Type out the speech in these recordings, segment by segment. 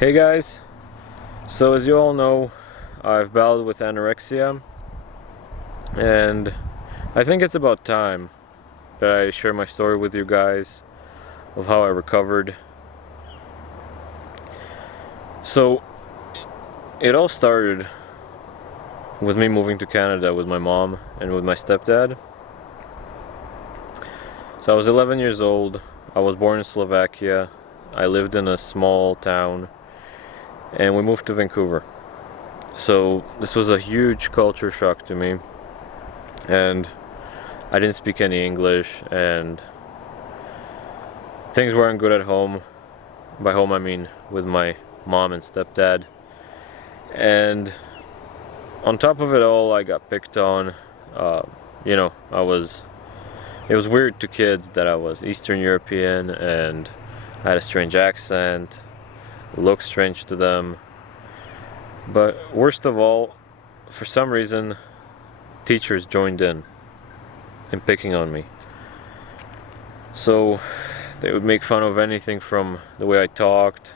Hey guys, so as you all know, I've battled with anorexia, and I think it's about time that I share my story with you guys of how I recovered. So it all started with me moving to Canada with my mom and with my stepdad. So I was 11 years old. I was born in Slovakia. I lived in a small town and we moved to Vancouver. So this was a huge culture shock to me, and I didn't speak any English, and things weren't good at home. By home I mean with my mom and stepdad. And on top of it all, I got picked on. It was weird to kids that I was Eastern European and I had a strange accent, looked strange to them. But worst of all, for some reason, teachers joined in picking on me. So they would make fun of anything from the way I talked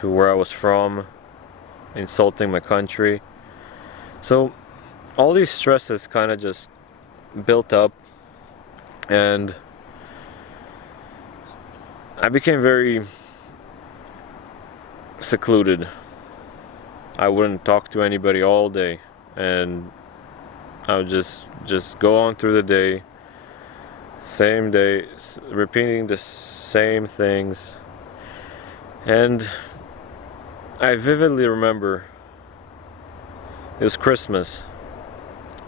to where I was from, insulting my country. So all these stresses kind of just built up, and I became very secluded. I wouldn't talk to anybody all day, and I would just go on through the day, same day, repeating the same things. And I vividly remember it was Christmas,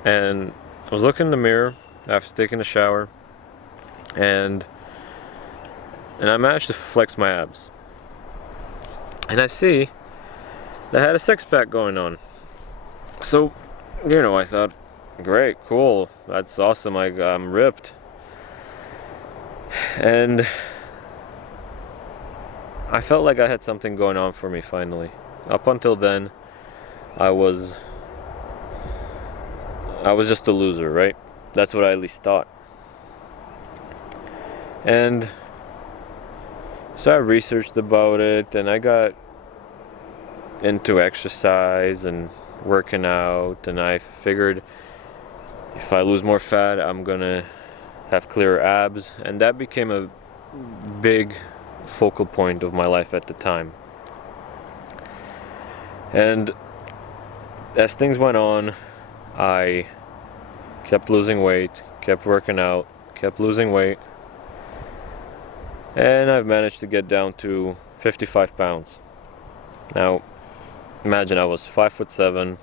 and I was looking in the mirror after taking a shower, and I managed to flex my abs, and I see that I had a six-pack going on. So, I thought, great, cool, that's awesome, I'm ripped. And I felt like I had something going on for me finally. Up until then, I was just a loser, right? That's what I at least thought. And so I researched about it, and I got into exercise and working out, and I figured if I lose more fat, I'm gonna have clearer abs, and that became a big focal point of my life at the time. And as things went on, I kept losing weight, kept working out, kept losing weight, and I've managed to get down to 55 pounds. Now, imagine I was 5'7"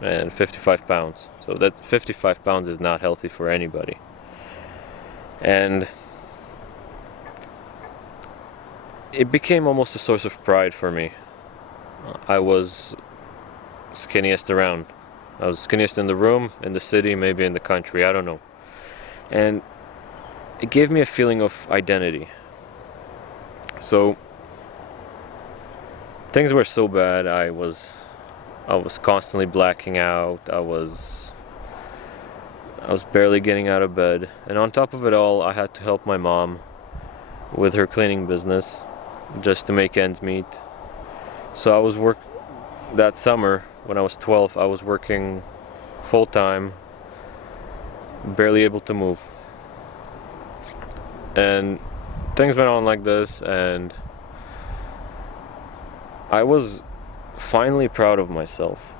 and 55 pounds. So that 55 pounds is not healthy for anybody. And it became almost a source of pride for me. I was skinniest around. I was skinniest in the room, in the city, maybe in the country, I don't know. And it gave me a feeling of identity. So things were so bad, I was constantly blacking out, I was barely getting out of bed, and on top of it all, I had to help my mom with her cleaning business just to make ends meet. So that summer when I was 12, I was working full time, barely able to move. And things went on like this, and I was finally proud of myself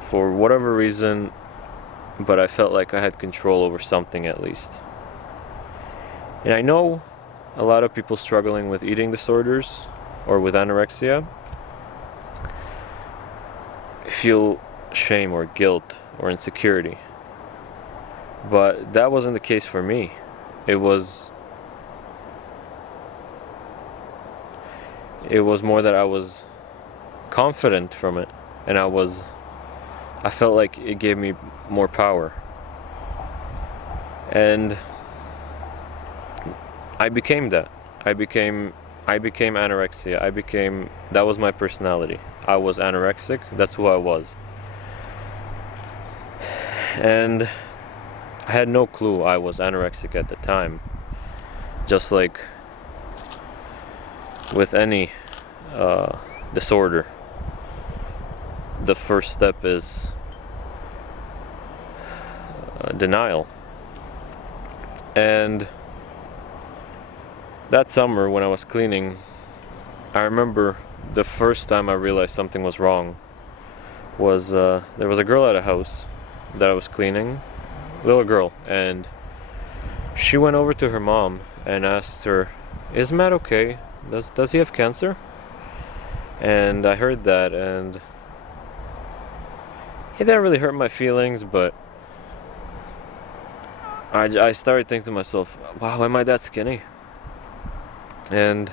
for whatever reason, but I felt like I had control over something at least. And I know a lot of people struggling with eating disorders or with anorexia feel shame or guilt or insecurity, but that wasn't the case for me. It was more that I was confident from it, and I felt like it gave me more power. And I became that. I became anorexia. That was my personality. I was anorexic, that's who I was. And I had no clue I was anorexic at the time. Just like with any disorder. The first step is denial. And that summer when I was cleaning, I remember the first time I realized something was wrong was there was a girl at a house that I was cleaning, little girl, and she went over to her mom and asked her, "Is Matt okay? Does he have cancer?" And I heard that, and it didn't really hurt my feelings, but I started thinking to myself, wow, am I that skinny? And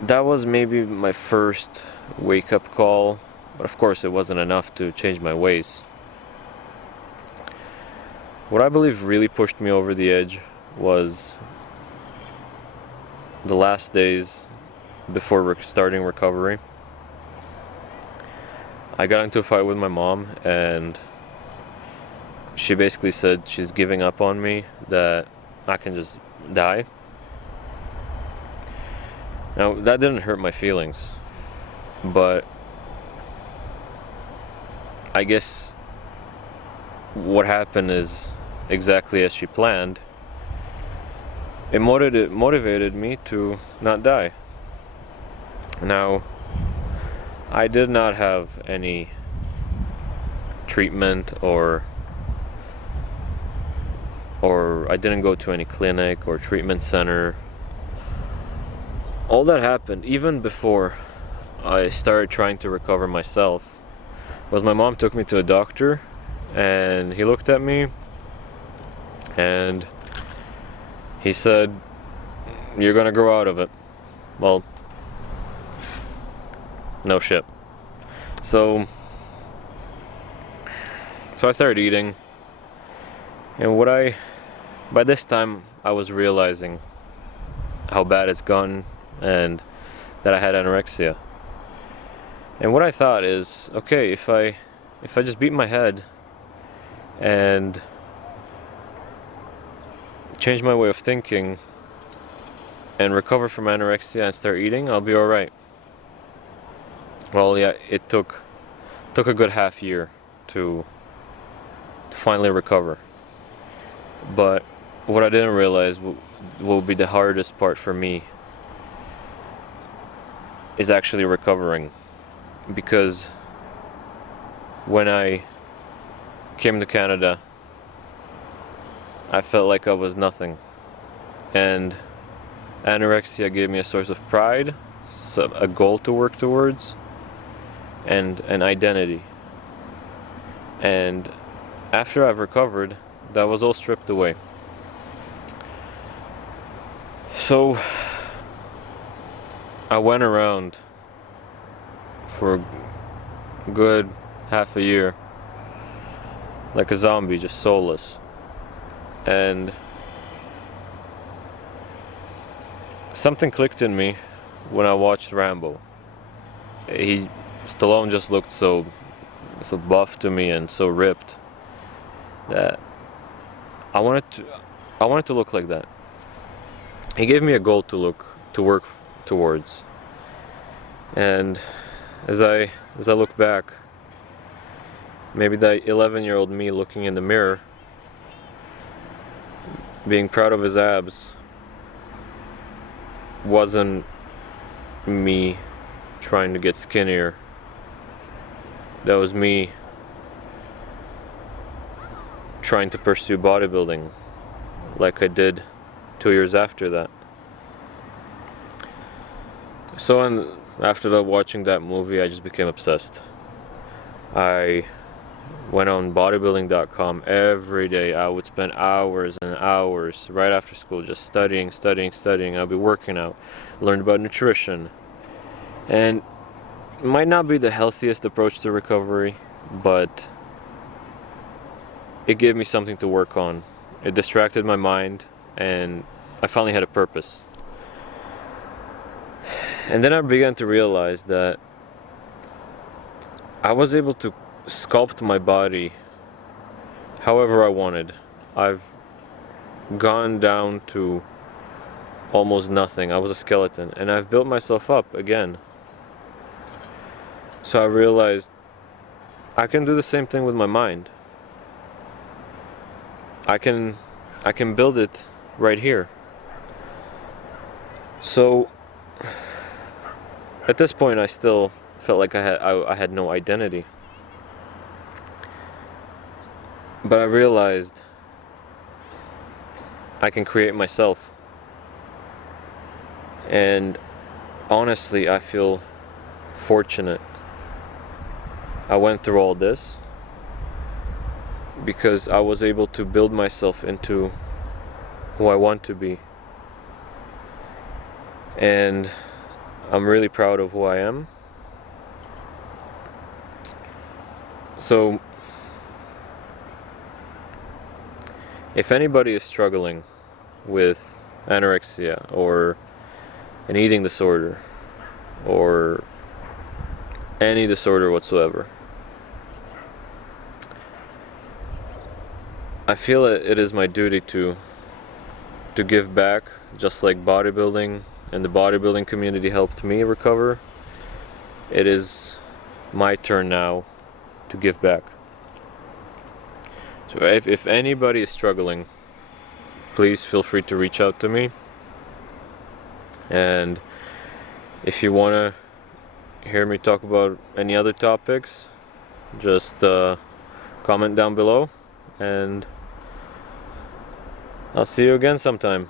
that was maybe my first wake-up call, but of course it wasn't enough to change my ways. What I believe really pushed me over the edge was the last days before starting recovery. I got into a fight with my mom, and she basically said she's giving up on me, that I can just die. Now, that didn't hurt my feelings, but I guess what happened is exactly as she planned. It motivated me to not die. Now, I did not have any treatment or I didn't go to any clinic or treatment center. All that happened even before I started trying to recover myself was my mom took me to a doctor, and he looked at me and he said, "You're gonna grow out of it." Well, no shit. So I started eating, and by this time I was realizing how bad it's gotten and that I had anorexia. And what I thought is, okay, if I just beat my head and change my way of thinking and recover from anorexia and start eating, I'll be alright. Well, yeah, it took a good half year to finally recover. But what I didn't realize will be the hardest part for me is actually recovering, because when I came to Canada, I felt like I was nothing, and anorexia gave me a source of pride, a goal to work towards, and an identity. And after I've recovered, that was all stripped away. So I went around for a good half a year like a zombie, just soulless. And something clicked in me when I watched Rambo. Stallone just looked so buff to me and so ripped that I wanted to look like that. He gave me a goal to work towards. And as I look back, maybe that 11-year-old me looking in the mirror, being proud of his abs, wasn't me trying to get skinnier. That was me trying to pursue bodybuilding like I did 2 years after that. So after watching that movie, I just became obsessed. I went on bodybuilding.com every day. I would spend hours and hours right after school just studying. I'd be working out, learned about nutrition. And it might not be the healthiest approach to recovery, but it gave me something to work on. It distracted my mind, and I finally had a purpose. And then I began to realize that I was able to sculpt my body however I wanted. I've gone down to almost nothing. I was a skeleton, and I've built myself up again. So I realized I can do the same thing with my mind. I can build it right here. So at this point I still felt like I had no identity. But I realized I can create myself. And honestly, I feel fortunate I went through all this because I was able to build myself into who I want to be. And I'm really proud of who I am. So, if anybody is struggling with anorexia or an eating disorder or any disorder whatsoever, I feel it is my duty to give back, just like bodybuilding and the bodybuilding community helped me recover. It is my turn now to give back. So if anybody is struggling, please feel free to reach out to me. And if you want to hear me talk about any other topics, just comment down below, and I'll see you again sometime.